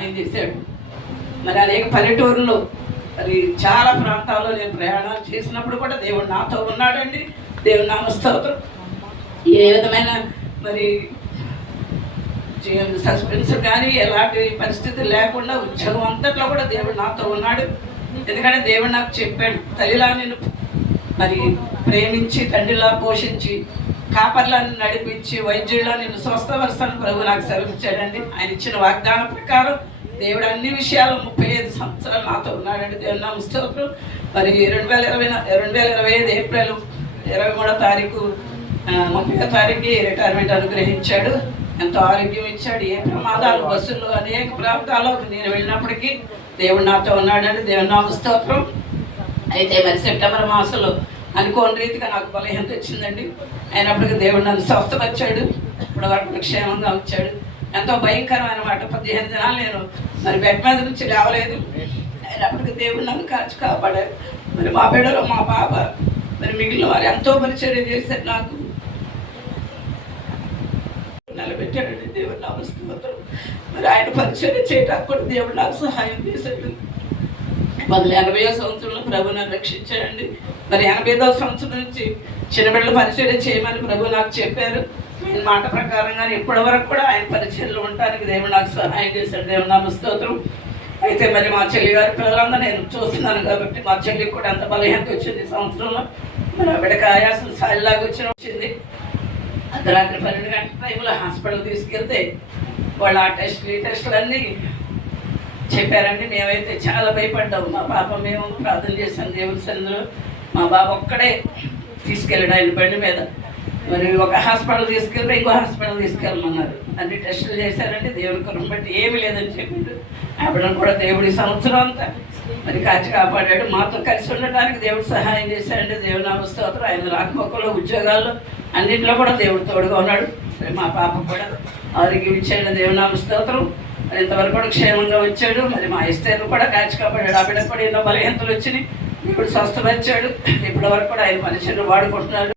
సహాయం చేశాడు. మరి అనేక పల్లెటూరులో మరి చాలా ప్రాంతాల్లో నేను ప్రయాణాలు చేసినప్పుడు కూడా దేవుడు నాతో ఉన్నాడండి. దేవుడు నామ స్తోత్రం. ఏ విధమైన మరి సస్పెన్స్ కానీ ఎలాంటి పరిస్థితి లేకుండా ఉద్యోగం అంతట్లో కూడా దేవుడు నాతో ఉన్నాడు. ఎందుకంటే దేవుడు నాకు చెప్పాడు, తల్లిలా నేను మరి ప్రేమించి తండ్రిలా పోషించి కాపర్లను నడిపించి వైద్యుల్లో నేను స్వస్థపరుస్తాను ప్రభు నాకు సెలవిచ్చాడండి. ఆయన ఇచ్చిన వాగ్దానం ప్రకారం దేవుడు అన్ని విషయాలు 35 సంవత్సరాలు నాతో ఉన్నాడండి. దేవుడు నా స్తోత్రం. మరి 2025 ఏప్రిల్ 23వ తారీఖు 30వ తారీఖు రిటైర్మెంట్ అనుగ్రహించాడు. ఎంతో ఆరోగ్యం ఇచ్చాడు. ఏ ప్రమాదాలు బస్సుల్లో అనేక ప్రాంతాల్లో నేను వెళ్ళినప్పటికీ దేవుడు నాతో ఉన్నాడండి. దేవుడు నా స్తోత్రం. అయితే మరి సెప్టెంబర్ మాసంలో అనుకోని రీతిగా నాకు బలహీనత వచ్చిందండి. అయినప్పటికీ దేవుడు నన్ను స్వస్థపరిచాడు. ఇప్పుడు వరకు క్షేమంగా వచ్చాడు. ఎంతో భయంకరమైన మాట. 15 దినాలు నేను మరి బెడ్ మీద నుంచి లేవలేదు. అయినప్పటికీ దేవుడు నన్ను కాపాడారు. మరి మా బిడ్డలో మా బాబ మరి మిగిలిన వారు ఎంతో పరిచర్య చేశారు. నాకు నిలబెట్టాడండి దేవుడు నా స్తోత్రం. మరి ఆయన పరిచర్య చేయడానికి కూడా దేవుడు నాకు సహాయం చేశాడు. 80వ సంవత్సరంలో ప్రభు నన్ను రక్షించాడండి. మరి 85వ సంవత్సరం నుంచి చిన్నబిడ్డలు పరిచర్య చేయమని ప్రభు నాకు చెప్పారు. నేను మాట ప్రకారంగానే ఇప్పటి వరకు కూడా ఆయన పరిచర్యలో ఉండడానికి దేవుడు నాకు సహాయం చేశాడు. దేవుడు నా స్తోత్రం. అయితే మరి మా చెల్లి గారి పిల్లలందరూ నేను చూస్తున్నాను కాబట్టి మా చెల్లికి కూడా అంత బలహీనత వచ్చింది ఈ సంవత్సరంలో. మరి బిడ్డకి ఆయాసం సాయిలాగా వచ్చింది. అర్ధరాత్రి 12 గంటల టైంలో హాస్పిటల్ తీసుకెళ్తే వాళ్ళు ఆ టెస్టులు అన్నీ చెప్పారండి. మేమైతే చాలా భయపడ్డాము. మా పాప మేము ప్రార్థన చేశాను దేవుడి సన్నిధిలో. మా బాబు ఒక్కడే తీసుకెళ్ళాడు ఆయన బండి మీద. మరి ఒక హాస్పిటల్ తీసుకెళ్ళి ఇంకో హాస్పిటల్ తీసుకెళ్ళమన్నారు. అన్ని టెస్టులు చేశారంటే దేవుడి కృపను బట్టి ఏమీ లేదని చెప్పాడు. అప్పుడు కూడా దేవుడి సంవత్సరం అంతా మరి కాచి కాపాడాడు. మాతో కలిసి ఉండటానికి దేవుడు సహాయం చేశాడంటే దేవుడి నామ స్తోత్రం. ఆయన రాకపోకలో ఉద్యోగాల్లో అన్నింటిలో కూడా దేవుడు తోడుగా ఉన్నాడు. మరి మా పాప కూడా ఆరోగ్యం ఇచ్చాడు. దేవుడి నామ స్తోత్రం. మరి ఇంతవరకు కూడా క్షేమంగా వచ్చాడు. మరి మా ఇస్తేరు కూడా కాచి కాపాడాడు. ఆ బిడ్డకు కూడా ఎన్నో బలహీనతలు వచ్చినాయి. ఇప్పుడు స్వస్థపరిచాడు. ఇప్పటి వరకు కూడా ఆయన మనుషులు వాడుకుంటున్నాడు.